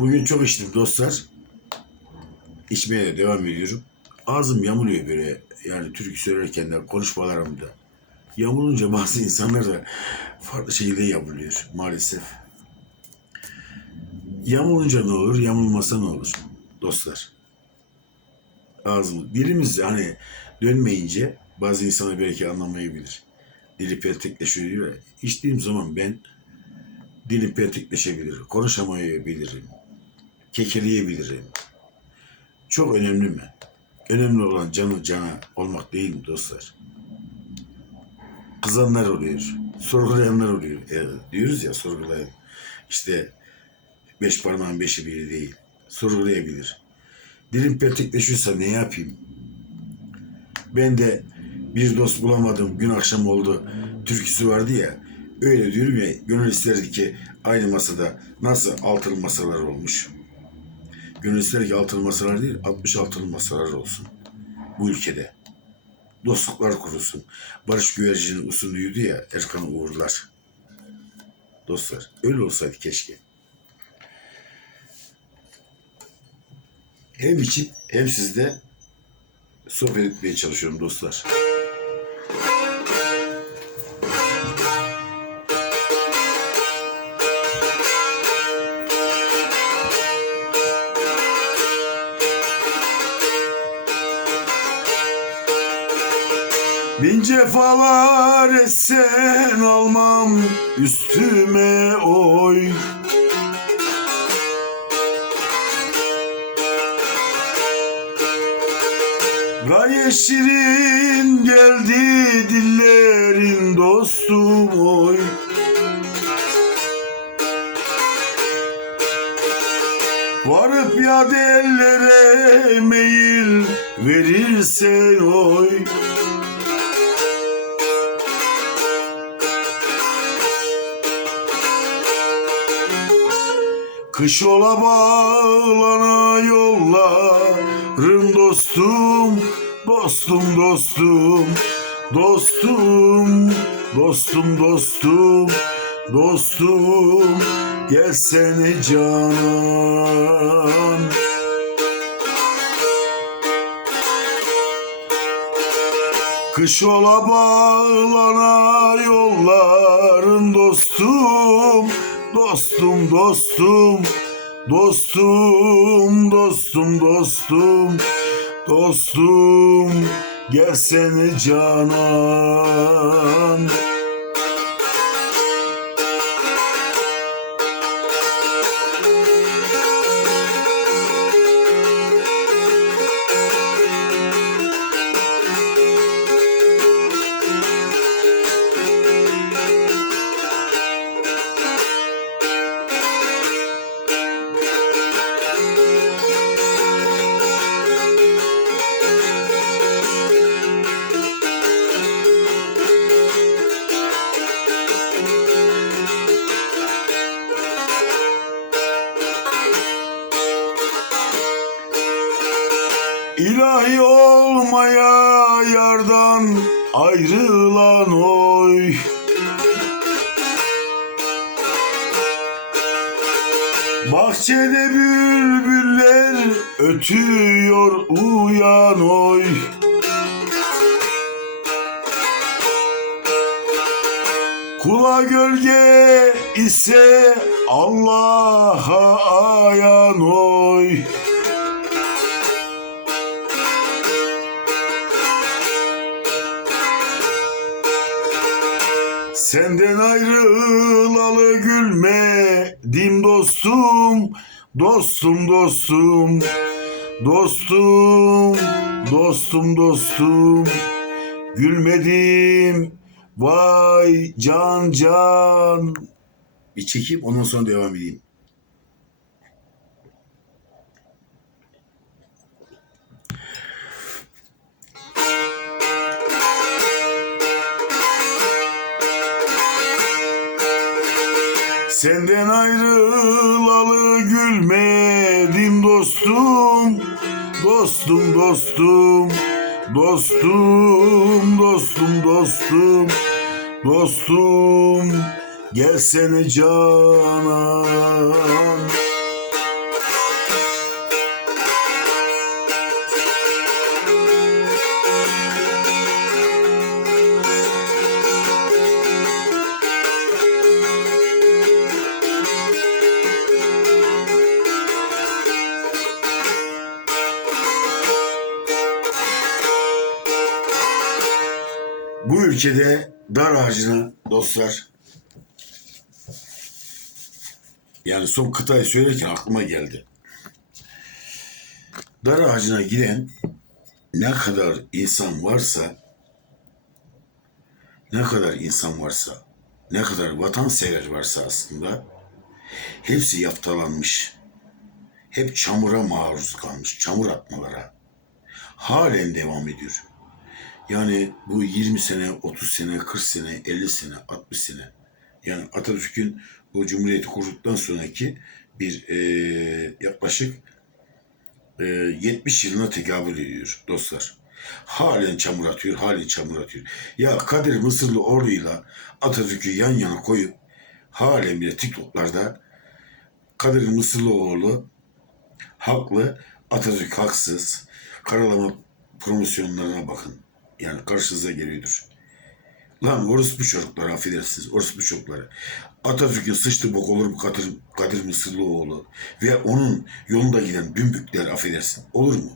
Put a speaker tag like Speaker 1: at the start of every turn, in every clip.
Speaker 1: Bugün çok içtim dostlar. İçmeye de devam ediyorum. Ağzım yamuluyor böyle yani türkü söylerken de konuşmalarımda. Yamulunca bazı insanlar da farklı şekilde yamuluyor maalesef. Yamulunca ne olur, yamulmasa ne olur dostlar? Ağzımız, dilimiz hani dönmeyince bazı insanlar belki anlamayabilir. Dili peltekleşiyor diyor. İçtiğim zaman ben dilim peltekleşebilir, konuşamayabilirim, kekeleyebilirim. Çok önemli mi? Önemli olan canı cana olmak değil mi dostlar? Kızanlar oluyor, sorgulayanlar oluyor. E, diyoruz ya sorgulayan. İşte beş parmağın beşi biri değil. Sorgulayabilir. Dilim peltekleşiyorsa ne yapayım? Ben de bir dost bulamadım, gün akşam oldu türküsü vardı ya. Öyle diyorum ya, gönül isterdi ki aynı masada nasıl altılı masalar olmuş. Gönül ister ki altılı masalar değil, 66'lı masalar olsun bu ülkede. Dostluklar kurulsun. Barış Güvercin'in usulüydü ya, Erkan Uğurlar. Dostlar, öyle olsaydı keşke. Hem içip hem sizde sohbet etmeye çalışıyorum dostlar. Bin cefalar etsen almam üstüme oy. Gaye şirin geldi dillerin dostum oy. Varıp ya ellere meyil verirsen oy. Kış ola bağlana yollarım dostum, dostum, dostum, dostum, dostum, dostum, dostum, gelsene canan. Kış ola bağlana yolların dostum, dostum, dostum, dostum, dostum, dostum, dostum, gelsene canan. Yardan ayrılan oy. Bahçede bülbüller ötüyor uyan oy. Kula gölge ise Allah'a ayan oy. Gülme dim dostum, dostum dostum, dostum, dostum dostum. Gülmedim vay can can. Bir çekeyim ondan sonra devam edeyim. Senden ayrılalı gülmedim dostum, dostum, dostum, dostum, dostum, dostum, dostum, gelsene canan. Ülkede dar ağacına dostlar yani son kıtayı söylerken aklıma geldi. Dar ağacına giden ne kadar insan varsa ne kadar insan varsa ne kadar vatansever varsa aslında hepsi yaftalanmış. Hep çamura maruz kalmış, çamur atmalara. Halen devam ediyor. Yani bu 20 sene, 30 sene, 40 sene, 50 sene, 60 sene. Yani Atatürk'ün bu Cumhuriyeti kurduktan sonraki bir eee, yaklaşık eee, 70 yılına tekabül ediyor dostlar. Halen çamur atıyor, halen çamur atıyor. Ya Kadir Mısırlıoğlu'yla Atatürk'ü yan yana koyup halen bile TikTok'larda Kadir Mısırlıoğlu haklı, Atatürk haksız. Karalama promosyonlarına bakın. Yani karşınıza geliyordur. Lan orospu çocukları affedersiniz. Orospu çocukları. Atatürk'ün sıçtı bok olur mu Kadir, Kadir Mısırlıoğlu ve onun yolunda giden dümbükler affedersin. Olur mu?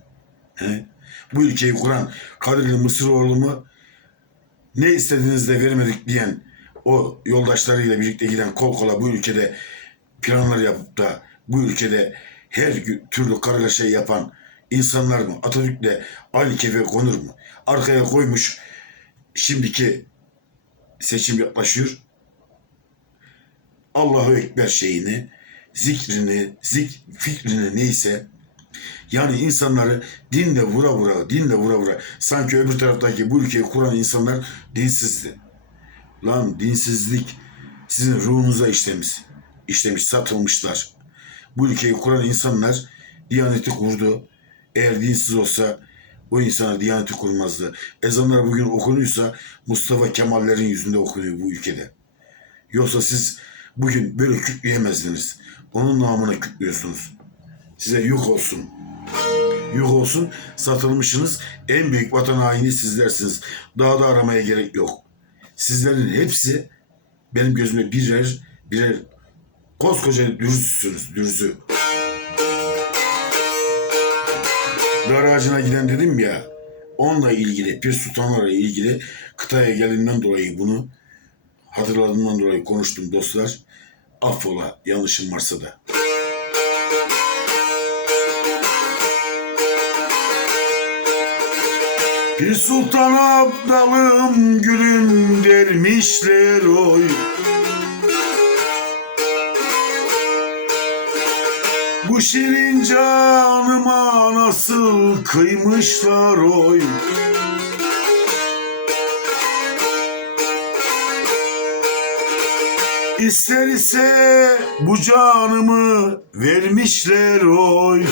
Speaker 1: He? Bu ülkeyi kuran Kadir Mısıroğlu mu? Ne istediğiniz de vermedik diyen o yoldaşlarıyla birlikte giden kol kola bu ülkede planlar yapıp da bu ülkede her türlü kargaşayı yapan insanlar mı? Atatürk'le aynı kefeye konur mu? Arkaya koymuş şimdiki seçim yaklaşıyor. Allahu Ekber şeyini, zikrini, zik fikrini neyse yani insanları dinle vura vura, dinle vura vura. Sanki öbür taraftaki bu ülkeyi kuran insanlar dinsizdi. Lan dinsizlik sizin ruhunuza işlemiş. işlemiş, satılmışlar. Bu ülkeyi kuran insanlar Diyaneti kurdu. Eğer dinsiz olsa o insana Diyaneti kurmazdı. Ezanlar bugün okunuyorsa Mustafa Kemal'lerin yüzünde okunuyor bu ülkede. Yoksa siz bugün böyle kütleyemezdiniz. Onun namına kütlüyorsunuz. Size yük olsun. Yük olsun. Satılmışsınız. En büyük vatan haini sizlersiniz. Daha da aramaya gerek yok. Sizlerin hepsi benim gözüme birer birer koskoca dürzüsünüz. Dürzü. Dar ağacına giden dedim ya. Onunla ilgili, Pir Sultanlarla ilgili kıtaya geldiğimden dolayı bunu hatırladığımdan dolayı konuştum dostlar. Affola yanlışım varsa da. Bir sultan abdalım gülüm dermişler oy. Bu şirin canıma nasıl kıymışlar oy. İster ise bu canımı vermişler oy.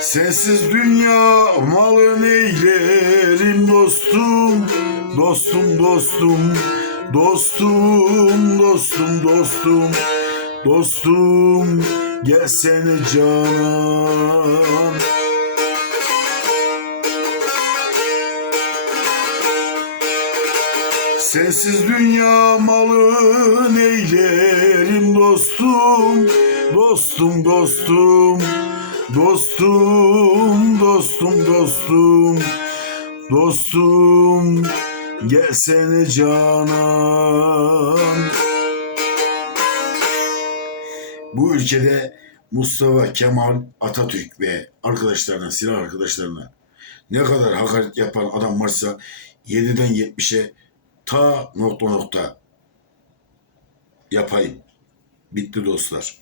Speaker 1: Sensiz dünya malı neylerim dostum Dostum dostum Dostum dostum dostum Dostum gelsene canan Sensiz dünya malı neylerim dostum Dostum dostum Dostum dostum dostum Dostum gelsene canan Bu ülkede Mustafa Kemal Atatürk ve arkadaşlarına, silah arkadaşlarına ne kadar hakaret yapan adam varsa 7'den 70'e ta nokta nokta yapayım. Bitti dostlar.